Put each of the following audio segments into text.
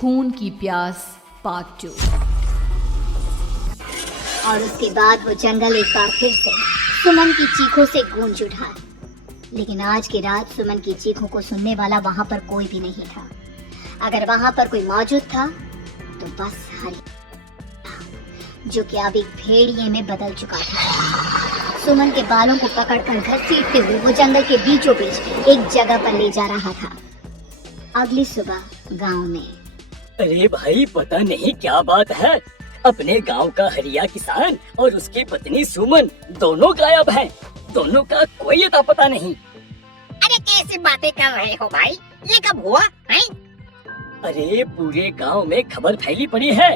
खून की प्यास पार्ट 2। और उसके बाद वो जंगल एक बार फिर से सुमन की चीखों से गूंज उठा। लेकिन आज की रात सुमन की चीखों को सुनने वाला वहां पर कोई भी नहीं था। अगर वहां पर कोई मौजूद था तो बस हरिया, जो कि अब एक भेड़िए में बदल चुका था। सुमन के बालों को पकड़कर घसीटते हुए वो जंगल के बीचों बीच एक जगह पर ले जा रहा था। अगली सुबह गांव में। अरे भाई, पता नहीं क्या बात है, अपने गांव का हरिया किसान और उसकी पत्नी सुमन दोनों गायब हैं। दोनों का कोई अता पता नहीं। अरे कैसी बातें कर रहे हो भाई, ये कब हुआ है? अरे पूरे गांव में खबर फैली पड़ी है।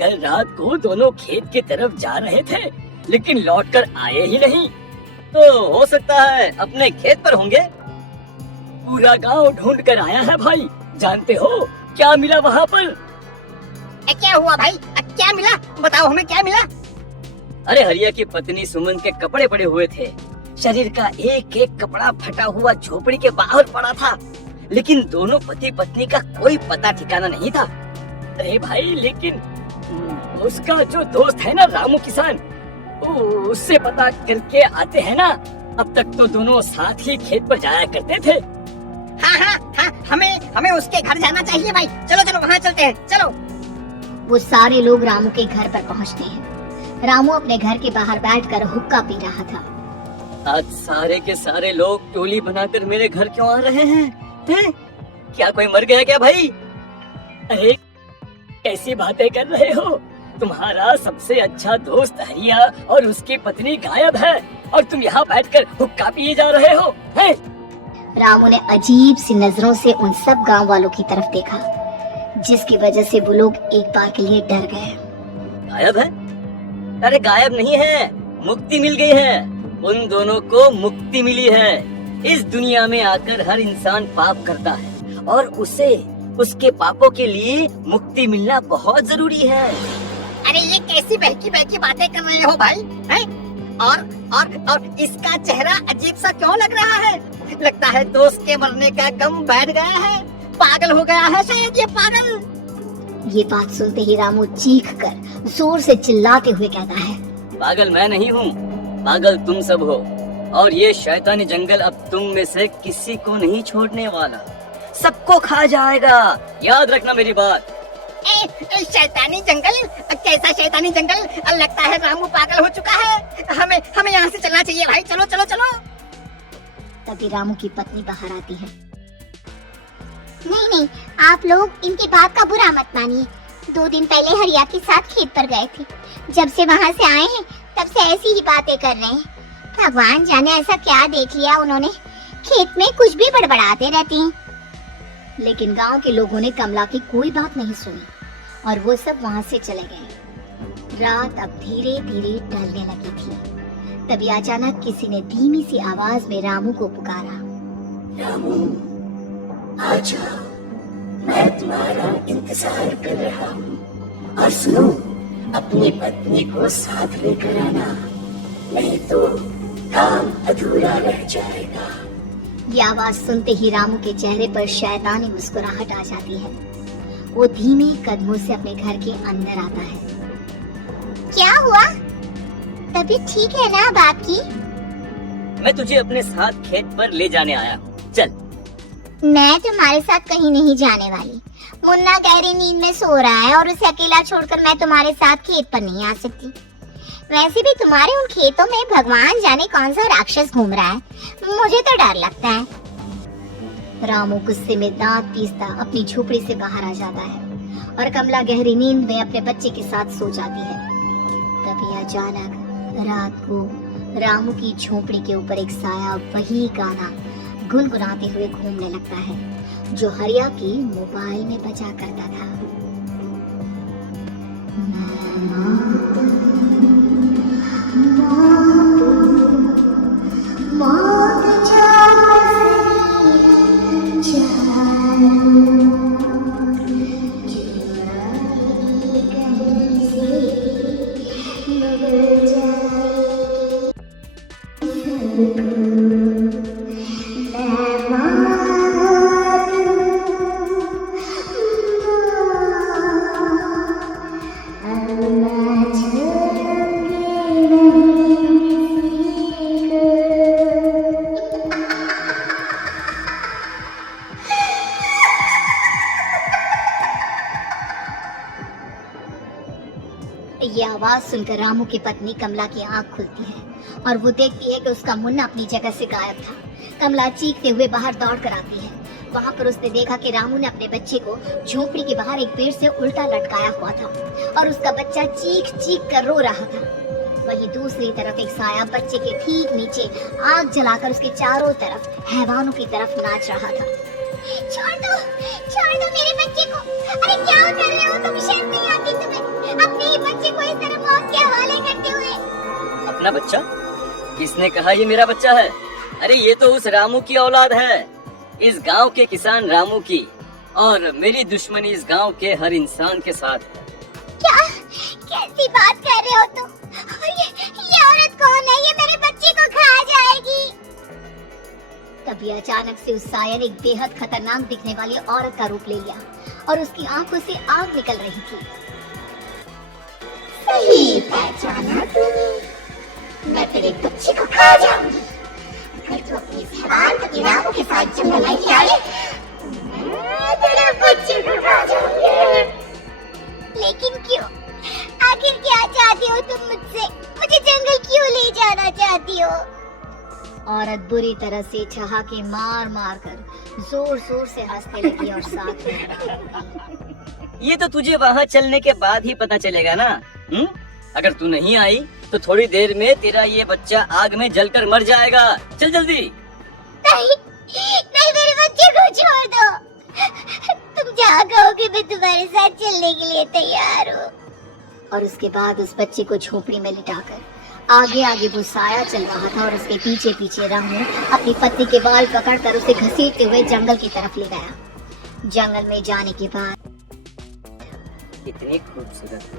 कल रात को दोनों खेत की तरफ जा रहे थे, लेकिन लौट कर आए ही नहीं। तो हो सकता है अपने खेत पर होंगे। पूरा गांव ढूंढ कर आया है भाई। जानते हो क्या मिला वहाँ पर? क्या हुआ भाई, क्या मिला? बताओ हमें, क्या मिला? अरे हरिया की पत्नी सुमन के कपड़े पड़े हुए थे। शरीर का एक एक कपड़ा फटा हुआ झोपड़ी के बाहर पड़ा था, लेकिन दोनों पति पत्नी का कोई पता ठिकाना नहीं था। अरे भाई, लेकिन उसका जो दोस्त है ना रामू किसान, उससे पता करके आते हैं ना। अब तक तो दोनों साथ ही खेत पर जाया करते थे। हाँ, हमें उसके घर जाना चाहिए भाई। चलो चलो वहाँ चलते हैं, चलो। वो सारे लोग रामू के घर पर पहुँचते हैं। रामू अपने घर के बाहर बैठकर हुक्का पी रहा था। आज सारे के सारे लोग टोली बनाकर मेरे घर क्यों आ रहे हैं? क्या कोई मर गया क्या भाई? अरे कैसी बातें कर रहे हो? तुम्हारा सबसे अच्छा दोस्त हरिया और उसकी पत्नी गायब है और तुम यहाँ बैठकर हुक्का पिए जा रहे हो, हैं? रामू ने अजीब सी नजरों से उन सब गांव वालों की तरफ देखा, जिसकी वजह से वो लोग एक बार के लिए डर गए। गायब है? अरे गायब नहीं है, मुक्ति मिल गई है। उन दोनों को मुक्ति मिली है। इस दुनिया में आकर हर इंसान पाप करता है और उसे उसके पापों के लिए मुक्ति मिलना बहुत जरूरी है। अरे ये कैसी बहकी बहकी बातें कर रहे हो भाई, हैं? और इसका चेहरा अजीब सा क्यों लग रहा है? लगता है दोस्त के मरने का गम बैठ गया है। पागल हो गया है शायद ये पागल। ये बात सुनते ही रामू चीख कर जोर से चिल्लाते हुए कहता है, पागल मैं नहीं हूँ, पागल तुम सब हो। और ये शैतानी जंगल अब तुम में से किसी को नहीं छोड़ने वाला, सबको खा जाएगा। याद रखना मेरी बात। शैतानी जंगल? कैसा शैतानी जंगल? लगता है रामू पागल हो चुका है। हमें यहाँ से चलना चाहिए भाई। चलो चलो चलो। तभी रामू की पत्नी बाहर आती है। नहीं, आप लोग इनकी बात का बुरा मत मानिए। 2 दिन पहले हरिया के साथ खेत पर गए थे। जब से वहाँ से आए हैं तब से ऐसी ही बातें कर रहे हैं। भगवान जाने ऐसा क्या देख लिया उन्होंने, खेत में कुछ भी बड़बड़ाते रहती हैं। लेकिन गांव के लोगों ने कमला की कोई बात नहीं सुनी और वो सब वहाँ से चले गए। रात अब धीरे धीरे ढलने लगी थी। तभी अचानक किसी ने धीमी सी आवाज में रामू को पुकारा। रामू, आजा, मैं तुम्हारा इंतजार कर रहा हूँ। और सुनो, अपनी पत्नी को साथ लेकर आना, नहीं तो काम अधूरा रह जाएगा। ये आवाज सुनते ही रामू के चेहरे पर शैतानी मुस्कुराहट आ जाती है। वो धीमे कदमों से अपने घर के अंदर आता है। क्या हुआ? तबीयत ठीक है ना अब आपकी? मैं तुझे अपने साथ खेत पर ले जाने आया। चल। मैं तुम्हारे साथ कहीं नहीं जाने वाली। मुन्ना गहरी नींद में सो रहा है और उसे अकेला छोड़कर मैं तुम्हारे साथ खेत पर नहीं आ सकती। वैसे भी तुम्हारे उन खेतों में भगवान जाने कौन सा राक्षस घूम रहा है, मुझे तो डर लगता है। रामू गुस्से में दांत पीसता अपनी झोपड़ी से बाहर आ जाता है और कमला गहरी नींद में अपने बच्चे के साथ सो जाती है। तभी अचानक रात को रामू की झोपड़ी के ऊपर एक साया वही गाना गुनगुनाते हुए घूमने लगता है जो हरिया की मोबाइल में बजा करता था। आवाज सुनकर रामू की पत्नी कमला की आंख खुलती है और वो देखती है कि उसका मुन्ना अपनी जगह से गायब था। कमला चीखते हुए बाहर दौड़ कर आती है। वहाँ पर उसने देखा कि रामू ने अपने बच्चे को झोपड़ी के बाहर एक पेड़ से उल्टा लटकाया हुआ था और उसका बच्चा चीख चीख कर रो रहा था। वहीं दूसरी तरफ एक साया बच्चे के ठीक नीचे आग जलाकर उसके चारों तरफ हैवानों की तरफ नाच रहा था। छोड़ दो मेरे बच्चे को। अरे क्या कर रहे हो तुम? शर्म नहीं आती तुम्हें अपने ही बच्चे को इस तरह मौत के हवाले करते हुए? अपना बच्चा? किसने कहा ये मेरा बच्चा है? अरे ये तो उस रामू की औलाद है, इस गांव के किसान रामू की, और मेरी दुश्मनी इस गांव के हर इंसान के साथ है। क्या कैसी बात कर रहे हो तुम? और ये औरत कौन है? ये मेरे बच्चे को खा जाएगी। तभी अचानक से उस साया ने एक बेहद खतरनाक दिखने वाली औरत का रूप ले लिया और उसकी आंखों से आग निकल रही थी। सही पहचाना तूने। मैं तेरे बच्चे को खा जाऊंगी। अगर तू अपनी इस हैवान को रामू के साथ जंगल नहीं आए, मैं तेरे बच्चे को खा जाऊंगी। लेकिन क्यों? आखिर क्या चाहती हो तुम मुझसे? मुझे जंगल क्यों ले जाना चाहती हो? औरत बुरी तरह से ठहाके मार मार कर जोर जोर से हंसने लगी और साथ में, ये तो तुझे वहाँ चलने के बाद ही पता चलेगा ना। अगर तू नहीं आई तो थोड़ी देर में तेरा ये बच्चा आग में जलकर मर जाएगा। चल जल्दी। नहीं, मेरे बच्चे को छोड़ दो। तुम जहाँ कहोगे मैं तुम्हारे साथ चलने के लिए तैयार हूँ। और उसके बाद उस बच्चे को झोपड़ी में लिटाकर आगे आगे वो साया चल रहा था और उसके पीछे पीछे रामू अपनी पत्नी के बाल पकड़कर उसे घसीटते हुए जंगल की तरफ ले गया। जंगल में जाने के बाद कितनी खूबसूरत हो।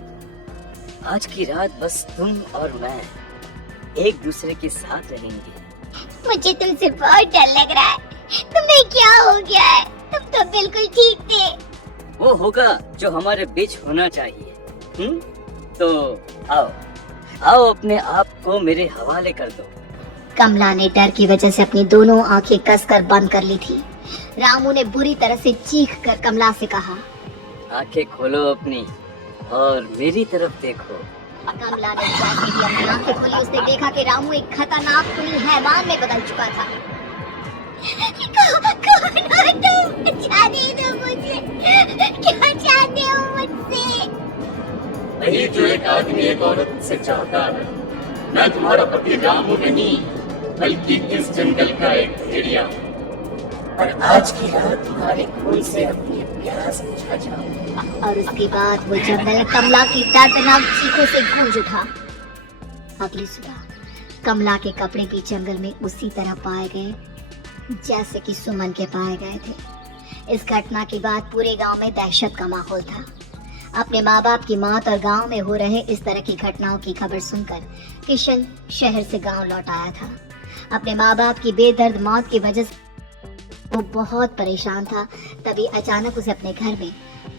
आज की रात बस तुम और मैं एक दूसरे के साथ रहेंगे। मुझे तुमसे बहुत डर लग रहा है। तुम्हें क्या हो गया है? तुम तो बिल्कुल ठीक थे। वो होगा जो हमारे बीच होना चाहिए। तो आओ अपने आप को मेरे हवाले कर दो। कमला ने डर की वजह से अपनी दोनों आंखें कसकर बंद कर ली थी। रामू ने बुरी तरह से चीख कर कमला से कहा, आंखें खोलो अपनी और मेरी तरफ देखो। कमला ने जैसे ही अपनी आंखें खोली, उसने देखा कि रामू एक खतरनाक खूनी हैवान में बदल चुका था। कौन हो तुम? जाने दो मुझे। क्या चाहते हो मुझसे? वही जो एक आदमी एक औरत से चाहता है। मैं तुम्हारा पति रामू नहीं, बल्कि इस जंगल का एक भेड़िया हूँ, और आज की रात तुम्हारे खून से अपनी प्यास बुझा जाऊं। और उसके बाद वो जंगल कमला की दर्दनाक चीखों से गूंज उठा। अगली सुबह कमला के कपड़े भी जंगल में उसी तरह पाए गए जैसे कि सुमन के पाए गए थे। इस घटना के बाद पूरे गांव में दहशत का माहौल था। अपने माँ बाप की मौत और गांव में हो रहे इस तरह की घटनाओं की खबर सुनकर किशन शहर से गांव लौट आया था। अपने माँ बाप की बेदर्द मौत की वजह से वो बहुत परेशान था। तभी अचानक उसे अपने घर में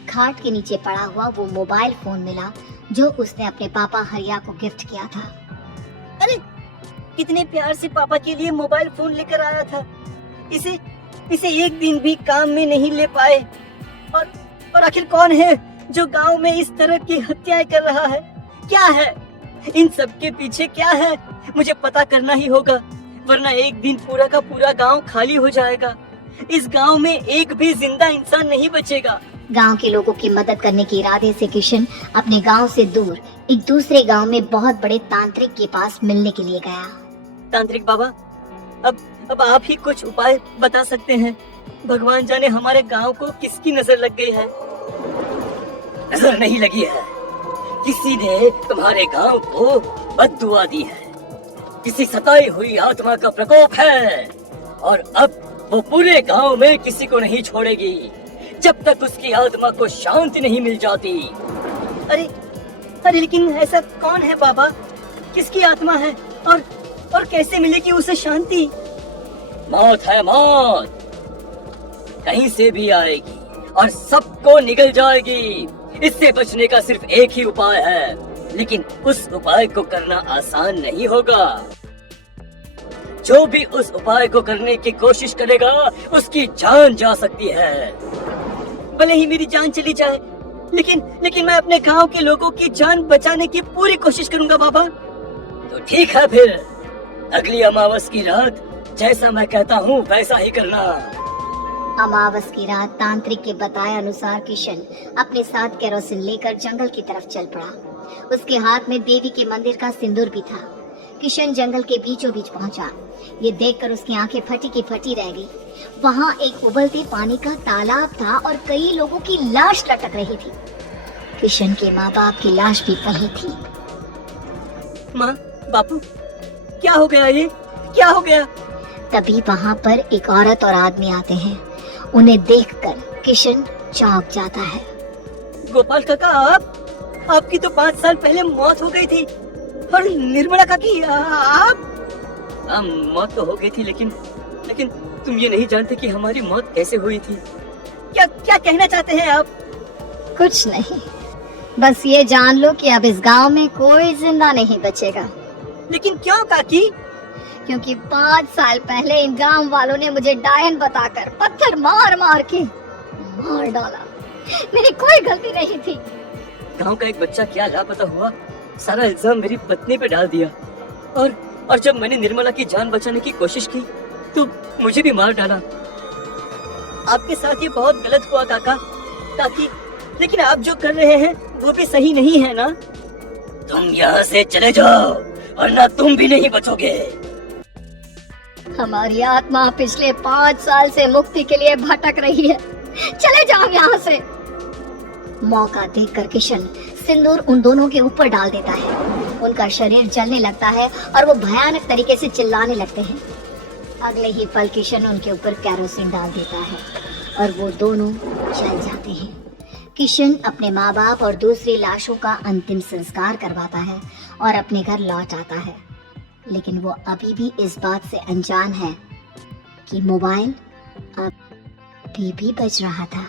खाट के नीचे पड़ा हुआ वो मोबाइल फोन मिला जो उसने अपने पापा हरिया को गिफ्ट किया था। अरे कितने प्यार से पापा के लिए मोबाइल फोन लेकर आया था। इसे एक दिन भी काम में नहीं ले पाए। और आखिर कौन है जो गांव में इस तरह की हत्याएं कर रहा है? क्या है इन सब के पीछे? क्या है? मुझे पता करना ही होगा, वरना एक दिन पूरा का पूरा गांव खाली हो जाएगा। इस गांव में एक भी जिंदा इंसान नहीं बचेगा। गांव के लोगों की मदद करने के इरादे से किशन अपने गांव से दूर एक दूसरे गांव में बहुत बड़े तांत्रिक के पास मिलने के लिए गया। तांत्रिक बाबा, अब आप ही कुछ उपाय बता सकते हैं। भगवान जाने हमारे गांव को किसकी नजर लग गई है। नजर नहीं लगी है, किसी ने तुम्हारे गांव को बद्दुआ दी है। किसी सताई हुई आत्मा का प्रकोप है, और अब वो पूरे गांव में किसी को नहीं छोड़ेगी जब तक उसकी आत्मा को शांति नहीं मिल जाती। अरे लेकिन ऐसा कौन है बाबा? किसकी आत्मा है और कैसे मिलेगी उसे शांति? मौत है, मौत कहीं से भी आएगी और सबको निगल जाएगी। इससे बचने का सिर्फ एक ही उपाय है, लेकिन उस उपाय को करना आसान नहीं होगा। जो भी उस उपाय को करने की कोशिश करेगा उसकी जान जा सकती है। भले ही मेरी जान चली जाए, लेकिन मैं अपने गांव के लोगों की जान बचाने की पूरी कोशिश करूंगा बाबा। तो ठीक है फिर, अगली अमावस की रात जैसा मैं कहता हूँ वैसा ही करना। अमावस की रात तांत्रिक के बताए अनुसार किशन अपने साथ केरोसिन लेकर जंगल की तरफ चल पड़ा। उसके हाथ में देवी के मंदिर का सिंदूर भी था। किशन जंगल के बीचों बीच पहुंचा। ये देखकर उसकी आंखें फटी की फटी रह गई। वहाँ एक उबलते पानी का तालाब था और कई लोगों की लाश लटक रही थी। किशन के माँ बाप की लाश भी वहीं थी। माँ, बापू, क्या हो गया? ये क्या हो गया? तभी वहाँ पर एक औरत और आदमी आते हैं। उन्हें देखकर किशन चौंक जाता है। गोपाल काका, आपकी तो 5 साल पहले मौत हो गई थी। और निर्मला काकी, आप? मौत तो हो गई थी, लेकिन तुम ये नहीं जानते कि हमारी मौत कैसे हुई थी। क्या कहना चाहते हैं आप? कुछ नहीं, बस ये जान लो कि अब इस गांव में कोई जिंदा नहीं बचेगा। लेकिन क्यों काकी? क्योंकि 5 साल पहले इन गांव वालों ने मुझे डायन बताकर पत्थर मार मार के मार डाला। मेरी कोई गलती नहीं थी। गांव का एक बच्चा क्या लापता हुआ, सारा इल्जाम मेरी पत्नी पे डाल दिया। और जब मैंने निर्मला की जान बचाने की कोशिश की तो मुझे भी मार डाला। आपके साथ ये बहुत गलत हुआ काकी, लेकिन आप जो कर रहे हैं वो भी सही नहीं है ना। तुम यहाँ से चले जाओ और ना तुम भी नहीं बचोगे। हमारी आत्मा पिछले 5 साल से मुक्ति के लिए भटक रही है। चले जाओ यहाँ से। मौका देखकर किशन सिंदूर उन दोनों के ऊपर डाल देता है। उनका शरीर जलने लगता है और वो भयानक तरीके से चिल्लाने लगते हैं। अगले ही पल किशन उनके ऊपर केरोसिन डाल देता है और वो दोनों जल जाते हैं। किशन अपने माँ बाप और दूसरी लाशों का अंतिम संस्कार करवाता है और अपने घर लौट आता है। लेकिन वो अभी भी इस बात से अनजान है कि मोबाइल अभी भी बज रहा था।